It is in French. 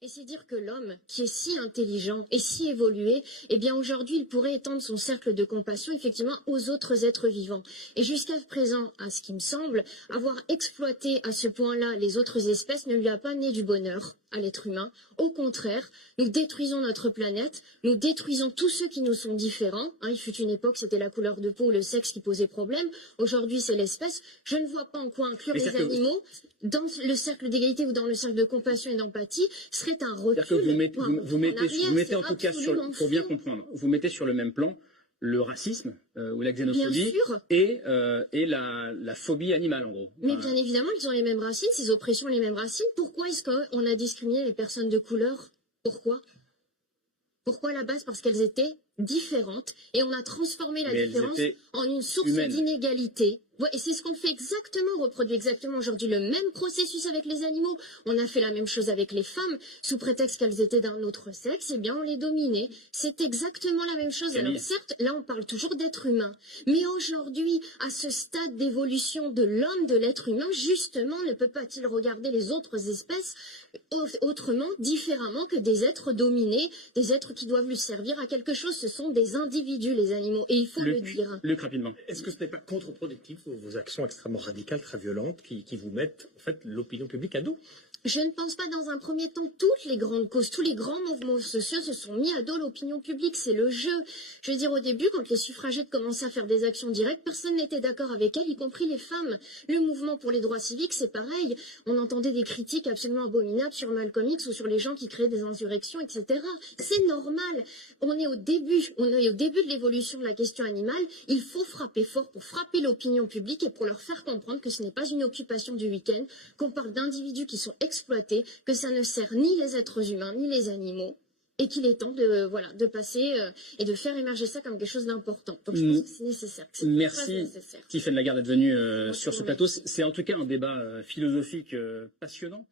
Et c'est dire que l'homme, qui est si intelligent et si évolué, eh bien aujourd'hui, il pourrait étendre son cercle de compassion effectivement aux autres êtres vivants. Et jusqu'à présent, à ce qui me semble, avoir exploité à ce point-là les autres espèces ne lui a pas amené du bonheur à l'être humain. Au contraire, nous détruisons notre planète, nous détruisons tous ceux qui nous sont différents. Il fut une époque, c'était la couleur de peau ou le sexe qui posait problème. Aujourd'hui, c'est l'espèce. Je ne vois pas en quoi inclure les animaux dans le cercle d'égalité ou dans le cercle de compassion et d'empathie serait un recul. Que vous mettez en tout cas pour bien comprendre, vous mettez sur le même plan le racisme ou la xénophobie et la phobie animale, en gros. Mais bien évidemment, ils ont les mêmes racines, ces oppressions ont les mêmes racines. Pourquoi est-ce qu'on a discriminé les personnes de couleur? Pourquoi à la base? Parce qu'elles étaient différentes et on a transformé la différence en une source d'inégalité. Ouais, et c'est ce qu'on fait exactement, on reproduit exactement aujourd'hui le même processus avec les animaux. On a fait la même chose avec les femmes, sous prétexte qu'elles étaient d'un autre sexe, eh bien on les dominait. C'est exactement la même chose. Alors certes, là on parle toujours d'être humain, mais aujourd'hui, à ce stade d'évolution de l'homme, de l'être humain, justement, ne peut pas-il regarder les autres espèces autrement, différemment que des êtres dominés, des êtres qui doivent lui servir à quelque chose? Ce sont des individus, les animaux, et il faut le dire. Luc, rapidement. Est-ce que ce n'est pas contre-productif, vos actions extrêmement radicales, très violentes, qui vous mettent en fait l'opinion publique à dos? Je ne pense pas dans un premier temps. Toutes les grandes causes, tous les grands mouvements sociaux se sont mis à dos l'opinion publique. C'est le jeu. Je veux dire, au début, quand les suffragettes commençaient à faire des actions directes, personne n'était d'accord avec elles, y compris les femmes. Le mouvement pour les droits civiques, c'est pareil. On entendait des critiques absolument abominables sur Malcolm X ou sur les gens qui créaient des insurrections, etc. C'est normal. On est au début de l'évolution de la question animale. Il faut frapper fort pour frapper l'opinion publique et pour leur faire comprendre que ce n'est pas une occupation du week-end, qu'on parle d'individus qui sont exploités, que ça ne sert ni les êtres humains ni les animaux, et qu'il est temps de passer et de faire émerger ça comme quelque chose d'important. Donc je pense que c'est nécessaire. Merci Tiffaine Lagarde d'être venue sur ce plateau. C'est en tout cas un débat philosophique passionnant.